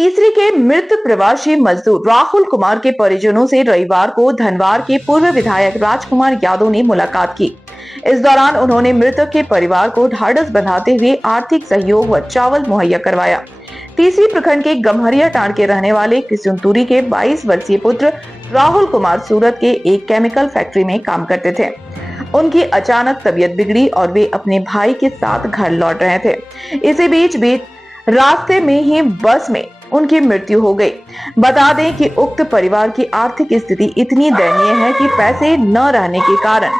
तीसरी के मृत प्रवासी मजदूर राहुल कुमार के परिजनों से रविवार को धनवार के पूर्व विधायक राजकुमार यादव ने मुलाकात की। इस दौरान उन्होंने मृतक के परिवार को ढाढ़स बंधाते हुए आर्थिक सहयोग व चावल मुहैया करवाया। तीसरी प्रखंड के गम्हरिया टांड के रहने वाले किशुनपुरी के 22 वर्षीय पुत्र राहुल कुमार सूरत के एक केमिकल फैक्ट्री में काम करते थे। उनकी अचानक तबीयत बिगड़ी और वे अपने भाई के साथ घर लौट रहे थे। इसी बीच रास्ते में ही बस में उनकी मृत्यु हो गई। बता दें कि उक्त परिवार की आर्थिक स्थिति इतनी दयनीय है कि पैसे न रहने के कारण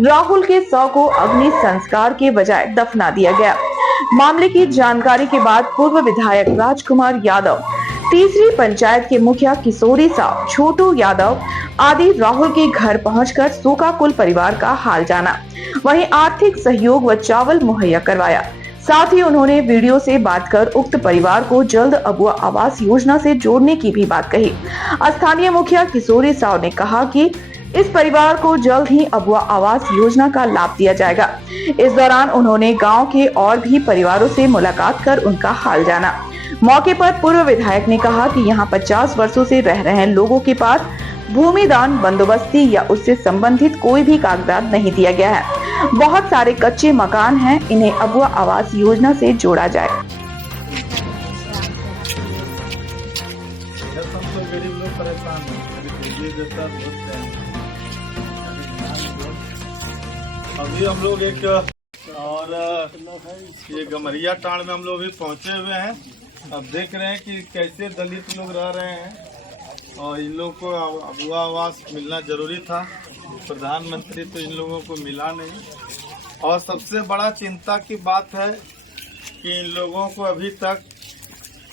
राहुल के शव को अग्नि संस्कार के बजाय दफना दिया गया। मामले की जानकारी के बाद पूर्व विधायक राजकुमार यादव, तीसरी पंचायत के मुखिया किशोरी साहब, छोटू यादव आदि राहुल के घर पहुंचकर शोकाकुल परिवार का हाल जाना, वहीं आर्थिक सहयोग व चावल मुहैया करवाया। साथ ही उन्होंने वीडियो से बात कर उक्त परिवार को जल्द अबुआ आवास योजना से जोड़ने की भी बात कही। स्थानीय मुखिया किशोरी साहब ने कहा कि इस परिवार को जल्द ही अबुआ आवास योजना का लाभ दिया जाएगा। इस दौरान उन्होंने गांव के और भी परिवारों से मुलाकात कर उनका हाल जाना। मौके पर पूर्व विधायक ने कहा कि यहाँ 50 वर्षों से रह रहे लोगों के पास भूमि दान, बंदोबस्ती या उससे संबंधित कोई भी कागजात नहीं दिया गया है। बहुत सारे कच्चे मकान हैं, इन्हें अबुआ आवास योजना से जोड़ा जाए। गरीब लोग परेशान अभी हम लोग एक और ये गम्हरिया टांड में हम लोग भी पहुंचे हुए हैं। अब देख रहे हैं कि कैसे दलित लोग रह रहे हैं और इन लोगों को अबुआ आवास मिलना जरूरी था। प्रधानमंत्री तो इन लोगों को मिला नहीं और सबसे बड़ा चिंता की बात है कि इन लोगों को अभी तक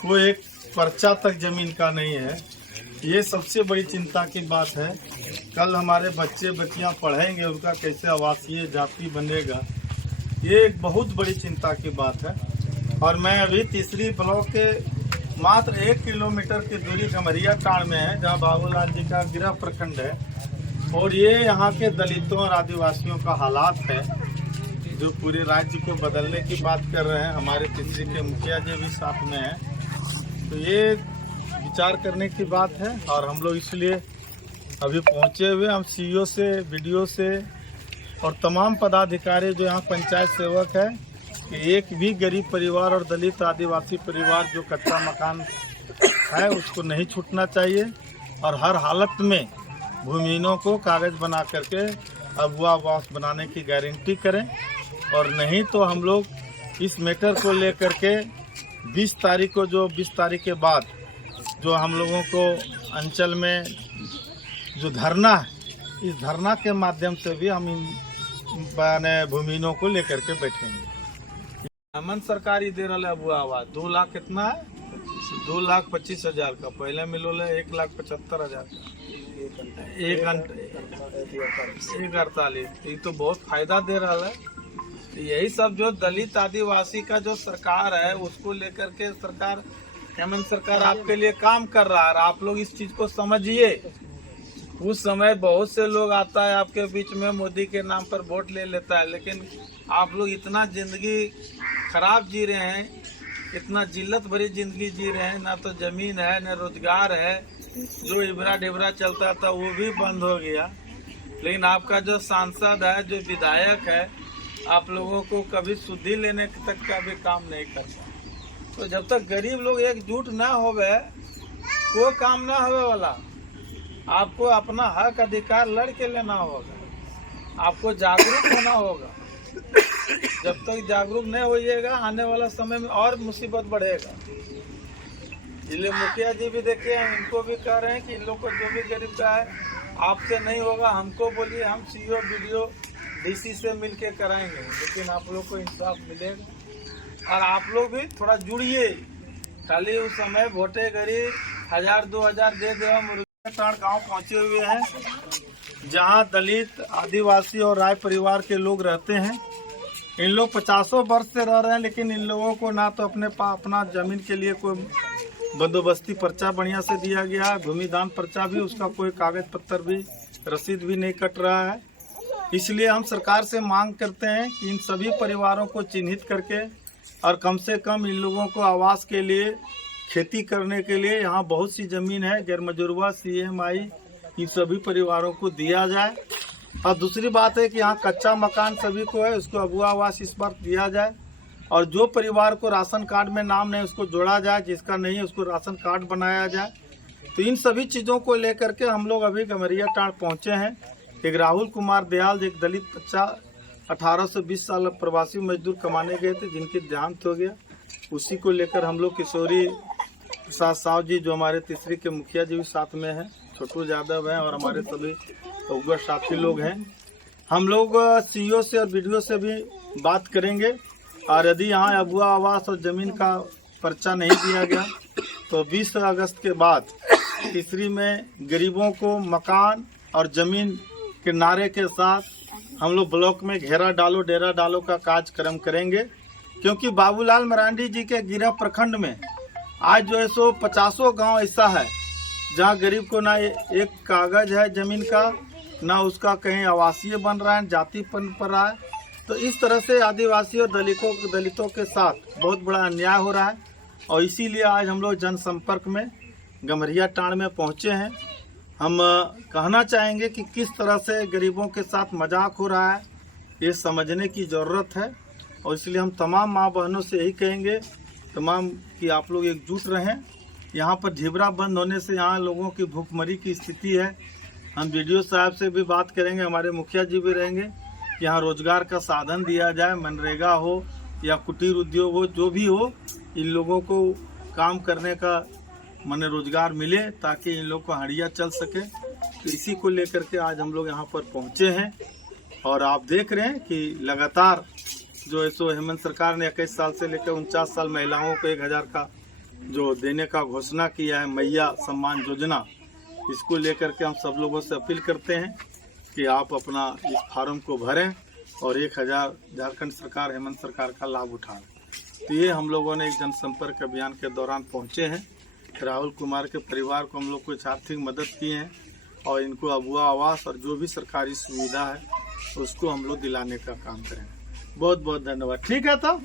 कोई एक पर्चा तक जमीन का नहीं है। ये सबसे बड़ी चिंता की बात है। कल हमारे बच्चे बच्चियां पढ़ेंगे, उनका कैसे आवासीय जाति बनेगा, ये एक बहुत बड़ी चिंता की बात है। और मैं अभी तीसरी ब्लॉक के मात्र 1 किलोमीटर की दूरी गम्हरिया टांड में है, जहाँ बाबूलाल जी का गृह प्रखंड है। और ये यहाँ के दलितों और आदिवासियों का हालात है जो पूरे राज्य को बदलने की बात कर रहे हैं। हमारे तीसरी के मुखिया जी भी साथ में हैं, तो ये विचार करने की बात है। और हम लोग इसलिए अभी पहुँचे हुए, हम सीईओ से, बीडीओ से और तमाम पदाधिकारी जो यहाँ पंचायत सेवक है कि एक भी गरीब परिवार और दलित आदिवासी परिवार जो कच्चा मकान है उसको नहीं छूटना चाहिए और हर हालत में भूमिहीनों को कागज बना करके अबुआ आवास बनाने की गारंटी करें। और नहीं तो हम लोग इस मैटर को लेकर के 20 तारीख को, जो 20 तारीख के बाद जो हम लोगों को अंचल में जो धरना है, इस धरना के माध्यम से भी हम इन भूमिहीनों को लेकर के बैठेंगे। अमन सरकारी दे रहा है अबुआ आवास 2 लाख कितना है, 2,25,000 का। पहले मिलो 1,75,000 का, 1,48। ये तो बहुत फायदा दे रहा है। यही सब जो दलित आदिवासी का जो सरकार है उसको लेकर के सरकार, हेमंत सरकार आपके लिए काम कर रहा है। आप लोग इस चीज को समझिए। उस समय बहुत से लोग आता है आपके बीच में, मोदी के नाम पर वोट ले लेता है, लेकिन आप लोग इतना जिंदगी खराब जी रहे हैं, इतना जिल्लत भरी जिंदगी जी रहे हैं। ना तो जमीन है, न रोजगार है। जो इबरा डिबरा चलता था वो भी बंद हो गया। लेकिन आपका जो सांसद है, जो विधायक है, आप लोगों को कभी सुधि लेने तक का भी काम नहीं करता। तो जब तक गरीब लोग एकजुट ना होवे, कोई काम ना होवे वाला। आपको अपना हक अधिकार लड़ के लेना होगा, आपको जागरूक होना होगा। जब तक जागरूक नहीं होइएगा, आने वाला समय में और मुसीबत बढ़ेगा। इसलिए मुखिया जी भी देखिए, इनको भी कह रहे हैं कि इन लोग को जो भी गरीब का है, आपसे नहीं होगा हमको बोलिए, हम सीईओ बीडीओ डीसी से मिलके कराएंगे। लेकिन आप लोग को इंसाफ मिलेगा और आप लोग भी थोड़ा जुड़िए। खाली उस समय वोटे गरीब 1,000-2,000 दे दे। हम टांड गाँव पहुँचे हुए हैं जहाँ दलित, आदिवासी और राय परिवार के लोग रहते हैं। इन लोग 50 वर्ष से रह रहे हैं, लेकिन इन लोगों को ना तो अपना जमीन के लिए कोई बंदोबस्ती पर्चा बढ़िया से दिया गया है, भूमि दान पर्चा भी, उसका कोई कागज पत्तर भी, रसीद भी नहीं कट रहा है। इसलिए हम सरकार से मांग करते हैं कि इन सभी परिवारों को चिन्हित करके और कम से कम इन लोगों को आवास के लिए खेती करने के लिए यहाँ बहुत सी ज़मीन है, गैर मजुरवा CMI इन सभी परिवारों को दिया जाए। और दूसरी बात है कि यहाँ कच्चा मकान सभी को है, उसको अगुआ आवास इस बार दिया जाए। और जो परिवार को राशन कार्ड में नाम नहीं उसको जोड़ा जाए, जिसका नहीं है उसको राशन कार्ड बनाया जाए। तो इन सभी चीज़ों को लेकर के हम लोग अभी गमरिया टाड़ पहुँचे हैं। एक राहुल कुमार दयाल, एक दलित बच्चा 18 से 20 साल प्रवासी मजदूर कमाने गए थे, जिनकी देहांत हो गया। उसी को लेकर हम लोग किशोरी प्रसाद साहु जी, जो हमारे तीसरी के मुखिया जी भी साथ में हैं, छोटू यादव हैं, और हमारे सभी अगुआ साथी लोग हैं। हम लोग CEO से और BDO से भी बात करेंगे। और यदि यहाँ अगुआ आवास और ज़मीन का पर्चा नहीं दिया गया तो 20 अगस्त के बाद तीसरी में गरीबों को मकान और ज़मीन के नारे के साथ हम लोग ब्लॉक में घेरा डालो डेरा डालो का कार्यक्रम करेंगे। क्योंकि बाबूलाल मरांडी जी के गिरह प्रखंड में आज जो है सो 50 गांव ऐसा है जहां गरीब को ना एक कागज है ज़मीन का, ना उसका कहीं आवासीय बन रहा है, जातिपन पर रहा है। तो इस तरह से आदिवासी और दलितों के साथ बहुत बड़ा अन्याय हो रहा है। और इसीलिए आज हम लोग जनसंपर्क में गमरिया टाड़ में पहुंचे हैं। हम कहना चाहेंगे कि किस तरह से गरीबों के साथ मजाक हो रहा है, ये समझने की ज़रूरत है। और इसलिए हम तमाम माँ बहनों से यही कहेंगे तमाम कि आप लोग एकजुट रहें। यहाँ पर ढिबरा बंद होने से यहाँ लोगों की भूखमरी की स्थिति है। हम BDO साहब से भी बात करेंगे, हमारे मुखिया जी भी रहेंगे कि यहाँ रोजगार का साधन दिया जाए, मनरेगा हो या कुटीर उद्योग हो, जो भी हो, इन लोगों को काम करने का माने रोजगार मिले ताकि इन लोग को हड़िया चल सके। तो इसी को लेकर के आज हम लोग यहाँ पर पहुँचे हैं। और आप देख रहे हैं कि लगातार जो है सो हेमंत सरकार ने 21 साल से लेकर 49 साल महिलाओं को 1000 का जो देने का घोषणा किया है, मैया सम्मान योजना, इसको लेकर के हम सब लोगों से अपील करते हैं कि आप अपना इस फार्म को भरें और 1000 झारखंड सरकार हेमंत सरकार का लाभ उठाएं। तो ये हम लोगों ने एक जनसंपर्क अभियान के दौरान पहुंचे हैं। राहुल कुमार के परिवार को हम लोग कुछ आर्थिक मदद की है और इनको अगुआ आवास और जो भी सरकारी सुविधा है उसको हम लोग दिलाने का काम करें। बहुत बहुत धन्यवाद। ठीक है तो